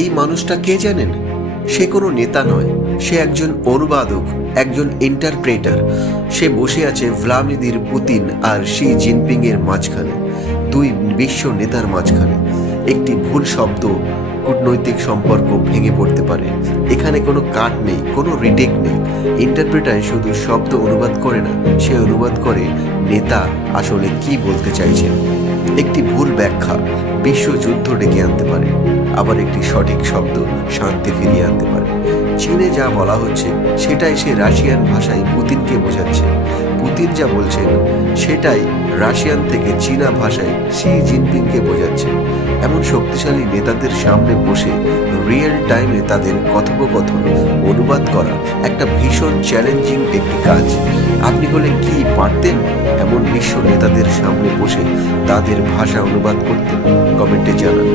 এই মানুষটা কে জানেন? সে কোনো নেতা নয়, সে একজন অনুবাদক, একজন ইন্টারপ্রেটার। সে বসে আছে ভ্লাদিমির পুতিন আর শি জিনপিং এর মাঝখানে, দুই বিশ্ব নেতার মাঝখানে। একটি ভুল শব্দ কূটনৈতিক সম্পর্ক ভেঙে পড়তে পারে। এখানে কোনো কাট নেই, কোনো রিটেক নেই। ইন্টারপ্রেটার শুধু শব্দ অনুবাদ করে না, সে অনুবাদ করে নেতা আসলে কি বলতে চাইছেন। একটি ভুল ব্যাখ্যা বিশ্বযুদ্ধ ডেকে আনতে পারে, আবার একটি সঠিক শব্দ শান্তি ফিরিয়ে আনতে পারে। চীনে যা বলা হচ্ছে সেটাই সে রাশিয়ান ভাষায় পুতিনকে বোঝাচ্ছে। পুতিন যা বলছেন সেটাই রাশিয়ান থেকে চীনা ভাষায় শি জিনপিংকে বোঝাচ্ছে। এমন শক্তিশালী নেতাদের সামনে বসে রিয়েল টাইমে তাদের কথোপকথন অনুবাদ করা একটা ভীষণ চ্যালেঞ্জিং একটি কাজ। আপনি হলে কি পারতেন এমন বিশ্ব নেতাদের সামনে বসে তাদের ভাষা অনুবাদ করতে? কমেন্টে জানান।